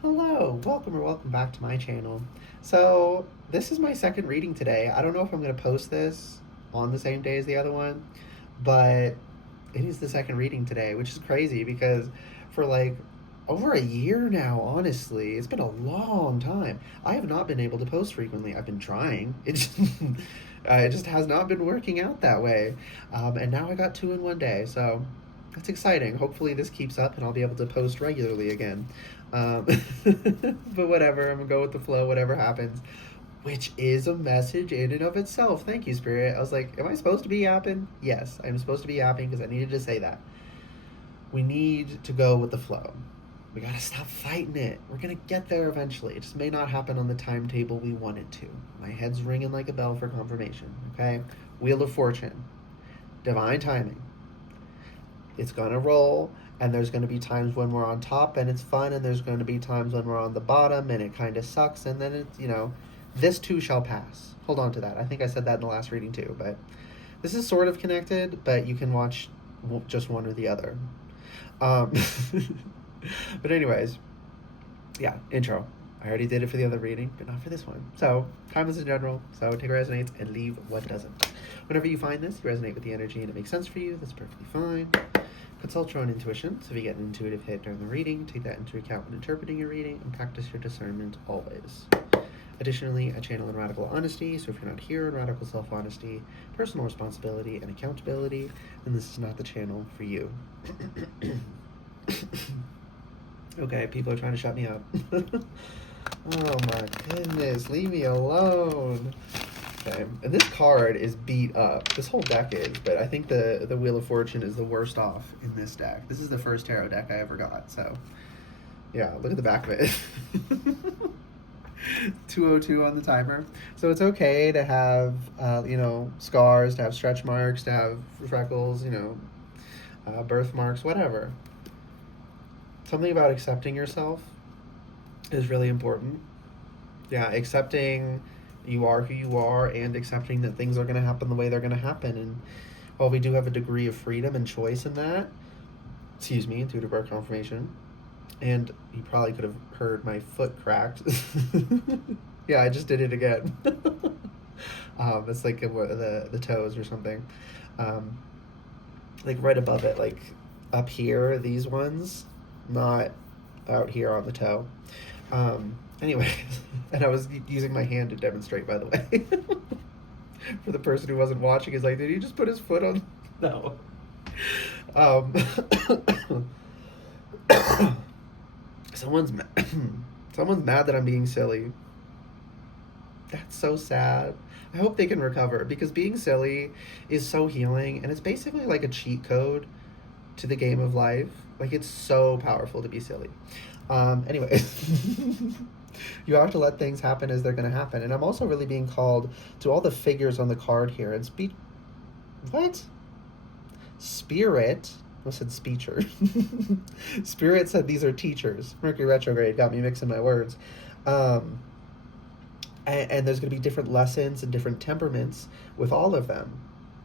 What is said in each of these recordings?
Hello, welcome or welcome back to my channel. So, this is my second reading today. I don't know if I'm going to post this on the same day as the other one, but it is the second reading today, which is crazy because for like over a year now, honestly, it's been a long time. I have not been able to post frequently. I've been trying. It just has not been working out that way. And now I got two in one day, so that's exciting. Hopefully, this keeps up and I'll be able to post regularly again. Um, but whatever, I'm gonna go with the flow, whatever happens. Which is a message in and of itself. Thank you, Spirit. I was like, am I supposed to be yapping? Yes, I'm supposed to be yapping because I needed to say that. We need to go with the flow. We gotta stop fighting it. We're gonna get there eventually. It just may not happen on the timetable we want it to. My head's ringing like a bell for confirmation, okay? Wheel of Fortune. Divine timing. It's gonna roll, and there's gonna be times when we're on top and it's fun, and there's gonna be times when we're on the bottom and it kind of sucks, and then it's, this too shall pass. Hold on to that. I think I said that in the last reading too, but this is sort of connected, but you can watch just one or the other. Um, but anyways, yeah, intro. I already did it for the other reading, but not for this one. So, timeless in general. So, take what resonates and leave what doesn't. Whenever you find this, you resonate with the energy and it makes sense for you, that's perfectly fine. Consult your own intuition. So, if you get an intuitive hit during the reading, take that into account when interpreting your reading and practice your discernment always. Additionally, I channel in radical honesty, so if you're not here in radical self-honesty, personal responsibility, and accountability, then this is not the channel for you. Okay, people are trying to shut me up. Oh my goodness, leave me alone. Okay, and this card is beat up. This whole deck is, but I think the Wheel of Fortune is the worst off in this deck. This is the first tarot deck I ever got, so yeah, look at the back of it. 202 on the timer. So it's okay to have, scars, to have stretch marks, to have freckles, birthmarks, whatever. Something about accepting yourself is really important. Yeah, accepting you are who you are and accepting that things are going to happen the way they're going to happen. And while we do have a degree of freedom and choice in that, intuitive birth confirmation, and you probably could have heard my foot cracked. Yeah, I just did it again. It's like the toes or something. Like right above it, like up here, these ones, not out here on the toe. Anyway, and I was using my hand to demonstrate, by the way. For the person who wasn't watching, is like, did he just put his foot on? No. Um, someone's someone's mad that I'm being silly. That's so sad. I hope they can recover because being silly is so healing, and it's basically like a cheat code to the game of life. Like, it's so powerful to be silly. Anyway, you have to let things happen as they're going to happen. And I'm also really being called to all the figures on the card here. And what? Spirit. I said speecher. Spirit said these are teachers. Mercury retrograde got me mixing my words. And there's going to be different lessons and different temperaments with all of them.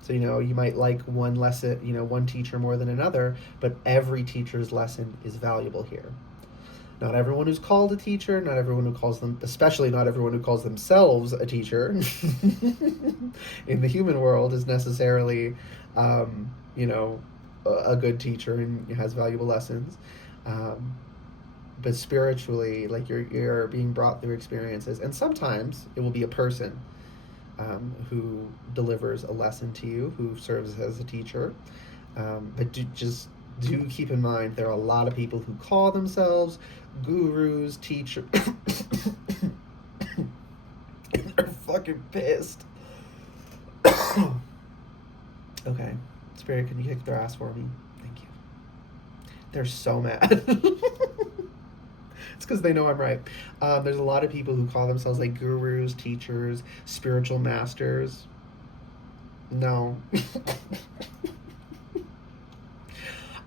So, you might like one lesson, one teacher more than another, but every teacher's lesson is valuable here. Not everyone who's called a teacher, not everyone who calls them, especially not everyone who calls themselves a teacher in the human world is necessarily, a good teacher and has valuable lessons. But spiritually, like you're being brought through experiences, and sometimes it will be a person who delivers a lesson to you, who serves as a teacher. But do keep in mind there are a lot of people who call themselves gurus, teachers, and they're fucking pissed. Okay, Spirit, can you kick their ass for me? Thank you. They're so mad. It's because they know I'm right. There's a lot of people who call themselves like gurus, teachers, spiritual masters. No.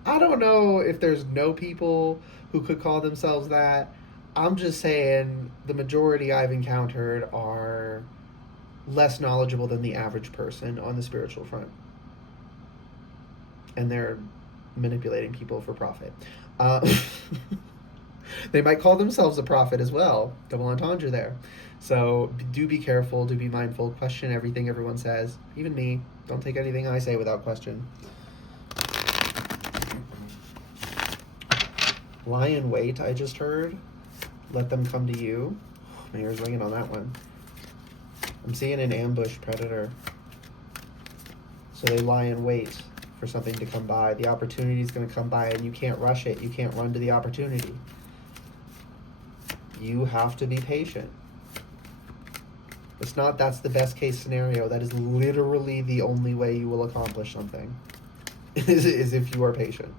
I don't know if there's no people who could call themselves that. I'm just saying the majority I've encountered are less knowledgeable than the average person on the spiritual front. And they're manipulating people for profit. They might call themselves a prophet as well. Double entendre there. So do be careful, do be mindful, question everything everyone says, even me. Don't take anything I say without question. Lie in wait, I just heard. Let them come to you. My ear's ringing on that one. I'm seeing an ambush predator. So they lie in wait for something to come by. The opportunity is going to come by and you can't rush it. You can't run to the opportunity. You have to be patient. It's not that's the best case scenario. That is literally the only way you will accomplish something. is if you are patient.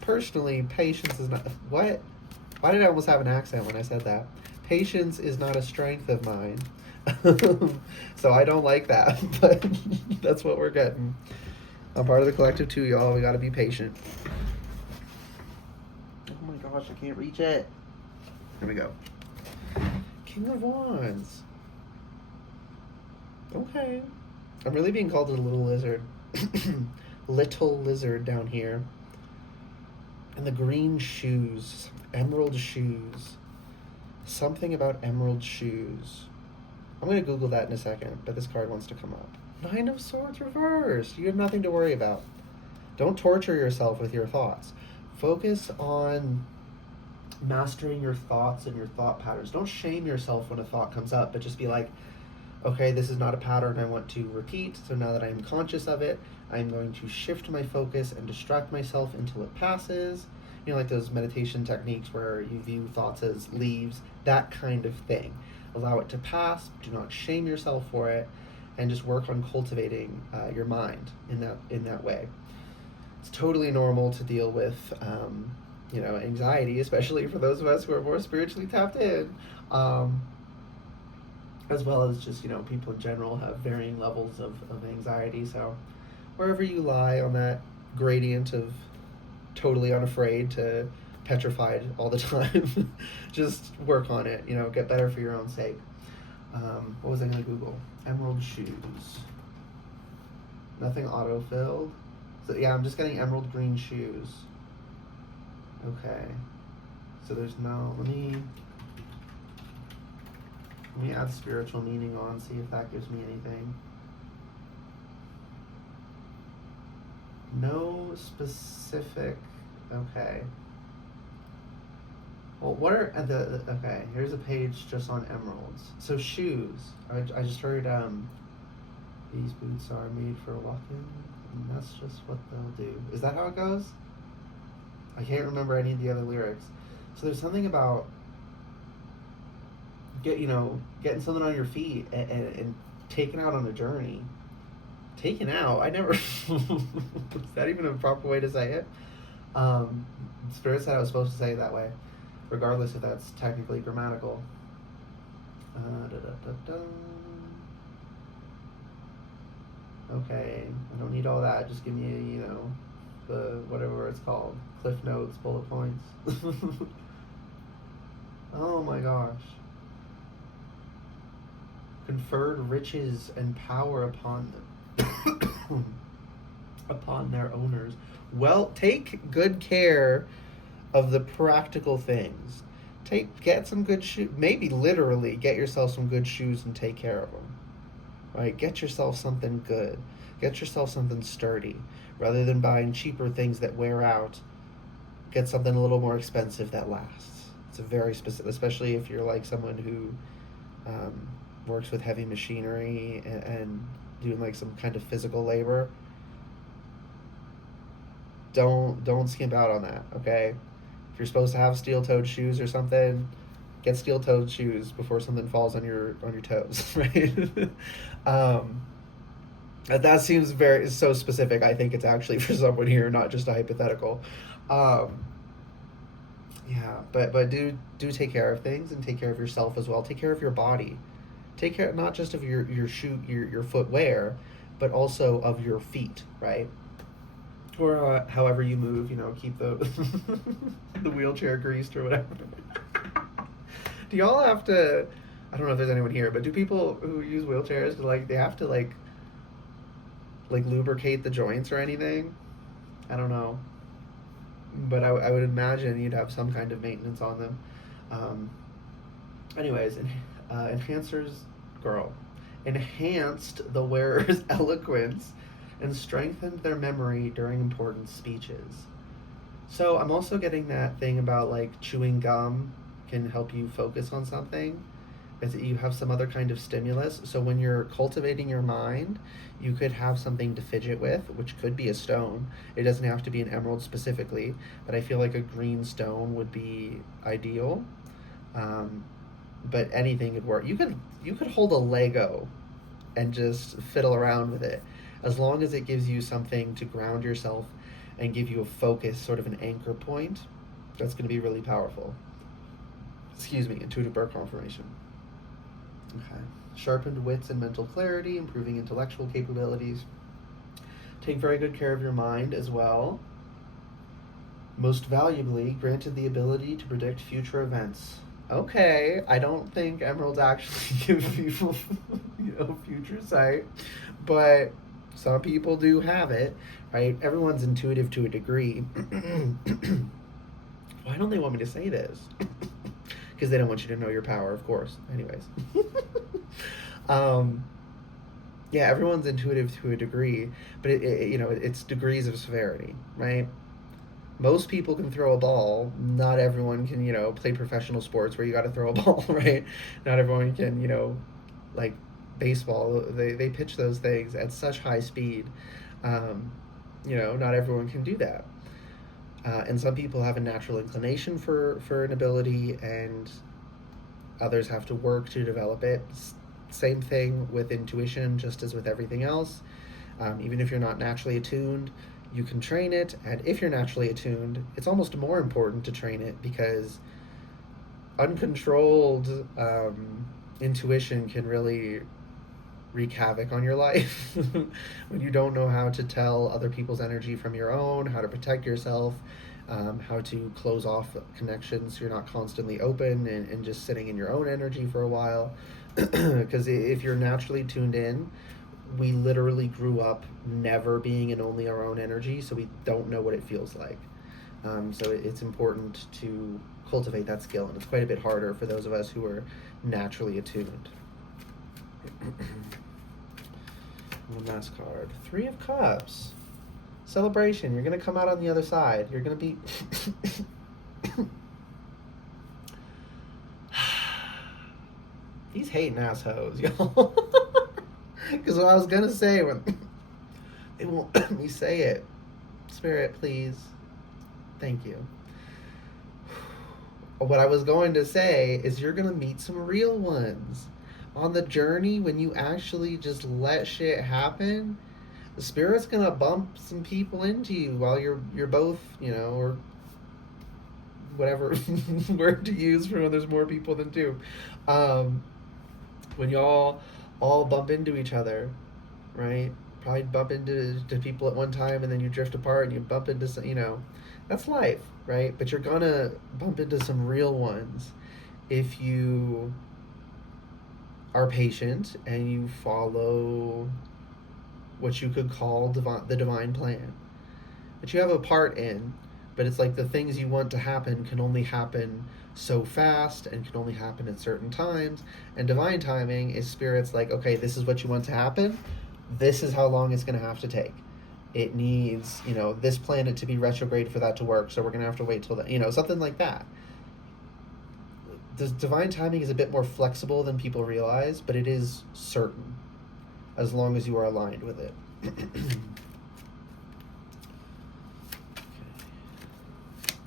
Personally, patience is not... What? Why did I almost have an accent when I said that? Patience is not a strength of mine. So I don't like that, but that's what we're getting. I'm part of the collective too, y'all. We gotta be patient. Oh my gosh, I can't reach it. Here we go. King of Wands. Okay. I'm really being called a little lizard. Little lizard down here. And the green shoes. Emerald shoes. Something about emerald shoes. I'm going to Google that in a second, but this card wants to come up. Nine of Swords reversed. You have nothing to worry about. Don't torture yourself with your thoughts. Focus on mastering your thoughts and your thought patterns. Don't shame yourself when a thought comes up, but just be like, okay, this is not a pattern I want to repeat, so now that I am conscious of it, I'm going to shift my focus and distract myself until it passes. You know, like those meditation techniques where you view thoughts as leaves, that kind of thing. Allow it to pass, do not shame yourself for it, and just work on cultivating your mind in that way. It's totally normal to deal with anxiety, especially for those of us who are more spiritually tapped in, as well as just, people in general have varying levels of anxiety. So wherever you lie on that gradient of totally unafraid to petrified all the time, just work on it, get better for your own sake. What was I going to Google? Emerald shoes. Nothing autofilled. So yeah, I'm just getting emerald green shoes. Okay. So there's no, let me add spiritual meaning on, see if that gives me anything. No specific, okay. Well, what are okay, here's a page just on emeralds. So shoes, I just heard, these boots are made for walking, and that's just what they'll do. Is that how it goes? I can't remember any of the other lyrics. So there's something about getting something on your feet and taking out on a journey. Taken out? I never... Is that even a proper way to say it? Spirit said I was supposed to say it that way, regardless if that's technically grammatical. Okay, I don't need all that. Just give me, the whatever it's called, Cliff Notes, bullet points. Oh my gosh. Conferred riches and power upon them, upon their owners. Well, take good care of the practical things. Get some good shoes. Maybe literally get yourself some good shoes and take care of them. Right? Get yourself something good. Get yourself something sturdy. Rather than buying cheaper things that wear out, get something a little more expensive that lasts. It's a very specific, especially if you're like someone who works with heavy machinery and doing like some kind of physical labor. Don't skimp out on that, okay? If you're supposed to have steel-toed shoes or something, get steel-toed shoes before something falls on your toes, right? That seems so specific. I think it's actually for someone here, not just a hypothetical. Yeah, but do take care of things and take care of yourself as well. Take care of your body. Take care not just of your footwear, but also of your feet, right? Or however you move, keep the the wheelchair greased or whatever. Do y'all have to? I don't know if there's anyone here, but do people who use wheelchairs they have to like lubricate the joints or anything? I don't know. but I would imagine you'd have some kind of maintenance on them. Um, anyways, enhancers, girl, enhanced the wearer's eloquence and strengthened their memory during important speeches. So I'm also getting that thing about like chewing gum can help you focus on something. Is that you have some other kind of stimulus. So when you're cultivating your mind, you could have something to fidget with, which could be a stone. It doesn't have to be an emerald specifically, but I feel like a green stone would be ideal. Um, but anything could work. You could hold a Lego and just fiddle around with it, as long as it gives you something to ground yourself and give you a focus, sort of an anchor point. That's going to be really powerful. Excuse me, intuitive birth confirmation. Okay. Sharpened wits and mental clarity, improving intellectual capabilities. Take very good care of your mind as well. Most valuably, granted the ability to predict future events. Okay, I don't think emeralds actually give people, future sight, but some people do have it, right? Everyone's intuitive to a degree. Why don't they want me to say this? Because they don't want you to know your power, of course. Anyways. um, yeah, everyone's intuitive to a degree, but it's degrees of severity, right? Most people can throw a ball. Not everyone can, play professional sports where you got to throw a ball, right? Not everyone can, like baseball. They pitch those things at such high speed. Not everyone can do that. And some people have a natural inclination for an ability, and others have to work to develop it. Same thing with intuition, just as with everything else. Even if you're not naturally attuned, you can train it. And if you're naturally attuned, it's almost more important to train it, because uncontrolled intuition can really wreak havoc on your life. When you don't know how to tell other people's energy from your own, how to protect yourself, how to close off connections so you're not constantly open and just sitting in your own energy for a while. Because if you're naturally tuned in, we literally grew up never being in only our own energy, so we don't know what it feels like. So it's important to cultivate that skill, and it's quite a bit harder for those of us who are naturally attuned. One last card. 3 of Cups. Celebration. You're going to come out on the other side. You're going to be... These hating assholes, y'all. Because what I was going to say, when they won't let me say it. Spirit, please. Thank you. What I was going to say is you're going to meet some real ones. On the journey, when you actually just let shit happen, the spirit's gonna bump some people into you while you're both, or whatever word to use for when there's more people than two. When y'all all bump into each other, right? Probably bump into people at one time, and then you drift apart and you bump into some, that's life, right? But you're gonna bump into some real ones if you are patient and you follow what you could call the divine plan that you have a part in. But it's like the things you want to happen can only happen so fast and can only happen at certain times. And divine timing is spirits like, okay, this is what you want to happen, this is how long it's going to have to take. It needs, this planet to be retrograde for that to work, so we're going to have to wait till that, something like that. The divine timing is a bit more flexible than people realize, but it is certain, as long as you are aligned with it.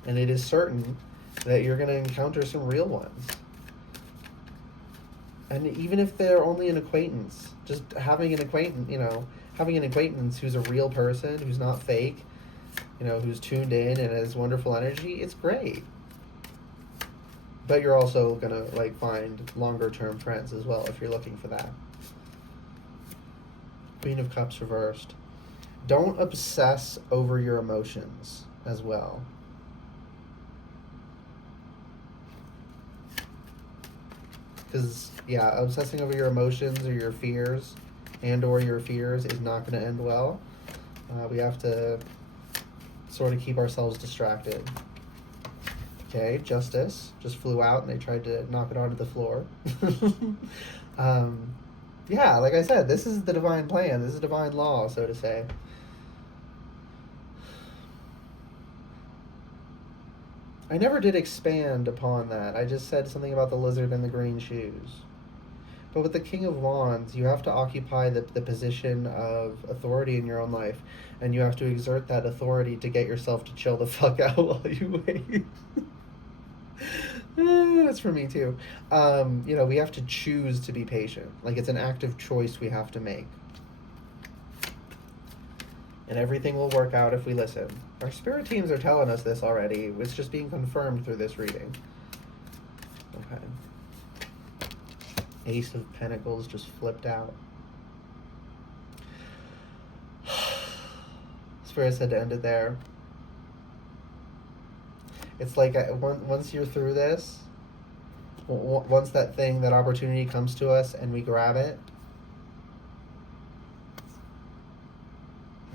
And it is certain that you're going to encounter some real ones. And even if they're only an acquaintance, just having an acquaintance who's a real person, who's not fake, who's tuned in and has wonderful energy, it's great. But you're also going to find longer term friends as well if you're looking for that. Queen of Cups reversed. Don't obsess over your emotions as well. Because, obsessing over your emotions or your fears is not going to end well. We have to sort of keep ourselves distracted. Okay, Justice just flew out and they tried to knock it onto the floor. Yeah, like I said, this is the divine plan. This is divine law, so to say. I never did expand upon that. I just said something about the lizard and the green shoes. But with the King of Wands, you have to occupy the position of authority in your own life. And you have to exert that authority to get yourself to chill the fuck out while you wait. That's for me too. We have to choose to be patient. Like, it's an active choice we have to make. And everything will work out if we listen. Our spirit teams are telling us this already. It's just being confirmed through this reading. Okay. Ace of Pentacles just flipped out. Spirit said to end it there. It's like once you're through this, once that opportunity comes to us and we grab it,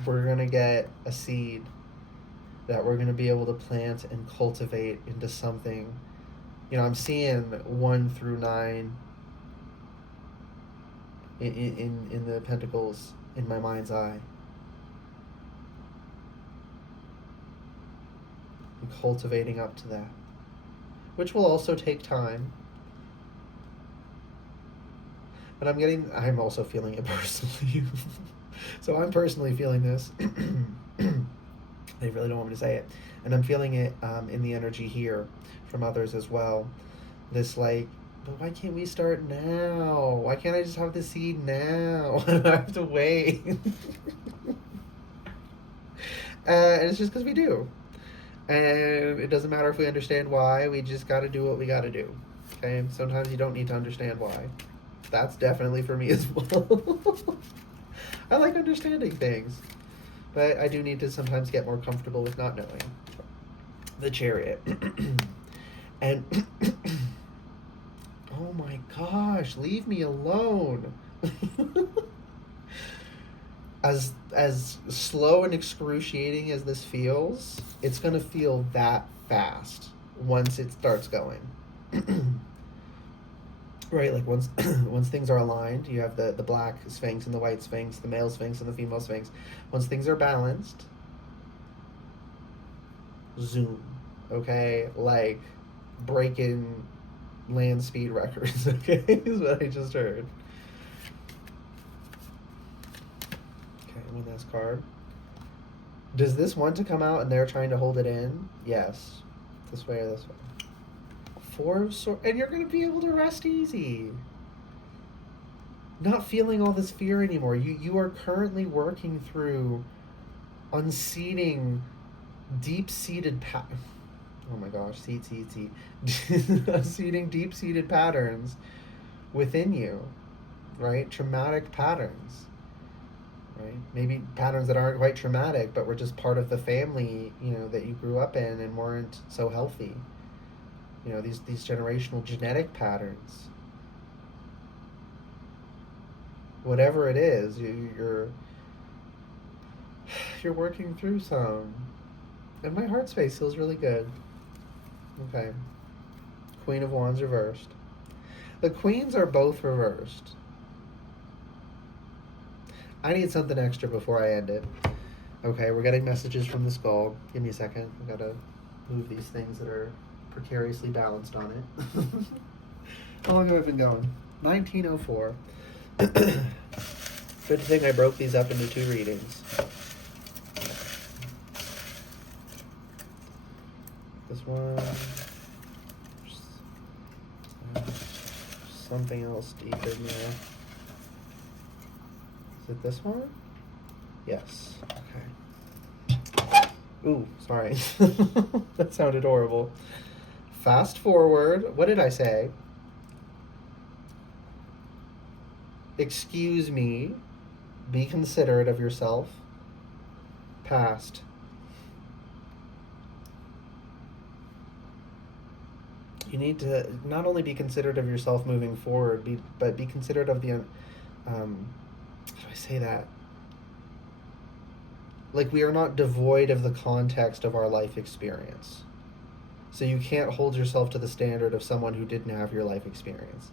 we're going to get a seed that we're going to be able to plant and cultivate into something. I'm seeing 1 through 9 in the Pentacles in my mind's eye. And cultivating up to that, which will also take time. But I'm also feeling it personally. So I'm personally feeling this. They really don't want me to say it. And I'm feeling it in the energy here from others as well. This like, but why can't we start now? Why can't I just have the seed now? I don't have to wait. And it's just because we do. And it doesn't matter if we understand why. We just got to do what we got to do. Okay? Sometimes you don't need to understand why. That's definitely for me as well. I like understanding things. But I do need to sometimes get more comfortable with not knowing. The Chariot. And... oh my gosh, leave me alone. As slow and excruciating as this feels, it's going to feel that fast once it starts going. Right, like once things are aligned, you have the black Sphinx and the white Sphinx, the male Sphinx and the female Sphinx. Once things are balanced, zoom, okay? Like breaking land speed records, okay? Is what I just heard. Okay, one last card. Does this want to come out and they're trying to hold it in? Yes. This way or this way. 4 of Swords, and you're going to be able to rest easy. Not feeling all this fear anymore. You are currently working through unseating deep-seated oh my gosh, seat. Unseating deep-seated patterns within you, right? Traumatic patterns, right? Maybe patterns that aren't quite traumatic, but were just part of the family, that you grew up in and weren't so healthy. These generational genetic patterns. Whatever it is, you're working through some. And my heart space feels really good. Okay. Queen of Wands reversed. The Queens are both reversed. I need something extra before I end it. Okay, we're getting messages from the skull. Give me a second. I gotta move these things that are precariously balanced on it. How long have I been going? 1904. Good thing I broke these up into 2 readings. This one. Something else deep in there. Is it this one? Yes. Okay. Ooh, sorry. That sounded horrible. Fast forward. What did I say? Excuse me. Be considerate of yourself. Past. You need to not only be considerate of yourself moving forward, but be considerate of the... how do I say that? Like, we are not devoid of the context of our life experience. So you can't hold yourself to the standard of someone who didn't have your life experience.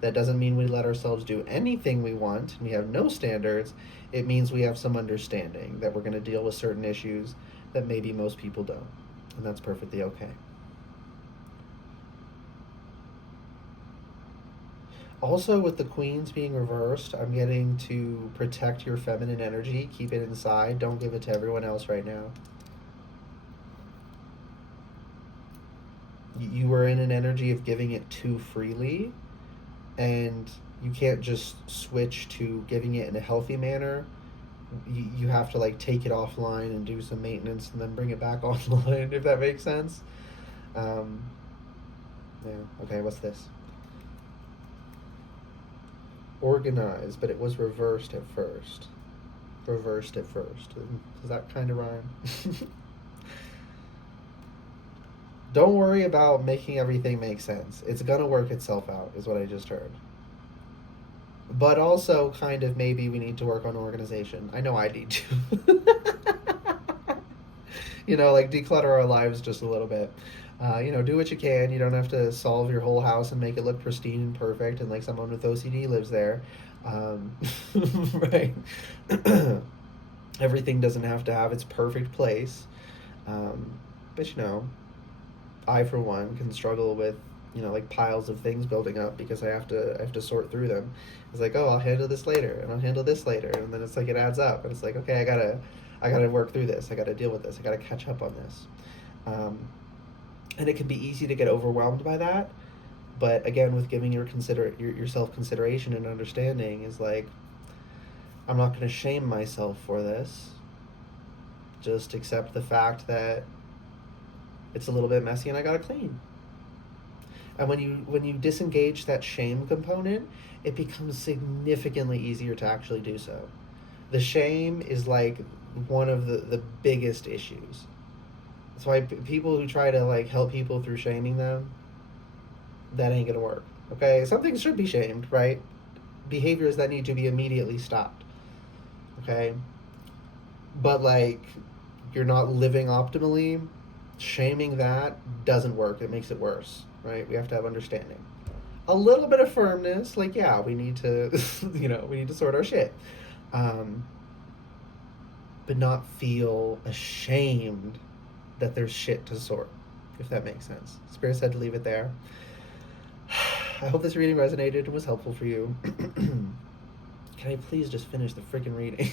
That doesn't mean we let ourselves do anything we want and we have no standards. It means we have some understanding that we're going to deal with certain issues that maybe most people don't. And that's perfectly okay. Also, with the queens being reversed, I'm getting to protect your feminine energy. Keep it inside. Don't give it to everyone else right now. You were in an energy of giving it too freely, and you can't just switch to giving it in a healthy manner. You have to like take it offline and do some maintenance and then bring it back online, if that makes sense. Yeah. Okay, what's this? Organized, but it was reversed at first. Reversed at first. Does that kind of rhyme? Don't worry about making everything make sense. It's gonna work itself out, is what I just heard. But also, kind of, maybe we need to work on organization. I know I need to. Like, declutter our lives just a little bit. Do what you can. You don't have to solve your whole house and make it look pristine and perfect and like someone with OCD lives there. Right? Everything doesn't have to have its perfect place. But I, for one, can struggle with, like piles of things building up because I have to sort through them. It's like, oh, I'll handle this later and I'll handle this later. And then it's like, it adds up and it's like, okay, I gotta work through this. I gotta deal with this. I gotta catch up on this. And it can be easy to get overwhelmed by that. But again, with giving yourself consideration and understanding is like, I'm not going to shame myself for this. Just accept the fact that it's a little bit messy and I got to clean. And when you disengage that shame component, it becomes significantly easier to actually do so. The shame is like one of the biggest issues. That's why people who try to like help people through shaming them, that ain't gonna work. Okay, some things should be shamed, right? Behaviors that need to be immediately stopped. Okay, but like, you're not living optimally. Shaming that doesn't work. It makes it worse, right? We have to have understanding. A little bit of firmness, like, yeah, we need to, we need to sort our shit, but not feel ashamed that there's shit to sort, if that makes sense. Spirit said to leave it there. I hope this reading resonated and was helpful for you. Can I please just finish the freaking reading?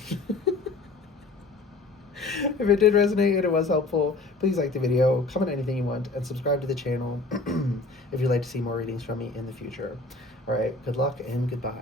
If it did resonate and it was helpful, please like the video, comment anything you want, and subscribe to the channel if you'd like to see more readings from me in the future. All right, good luck and goodbye.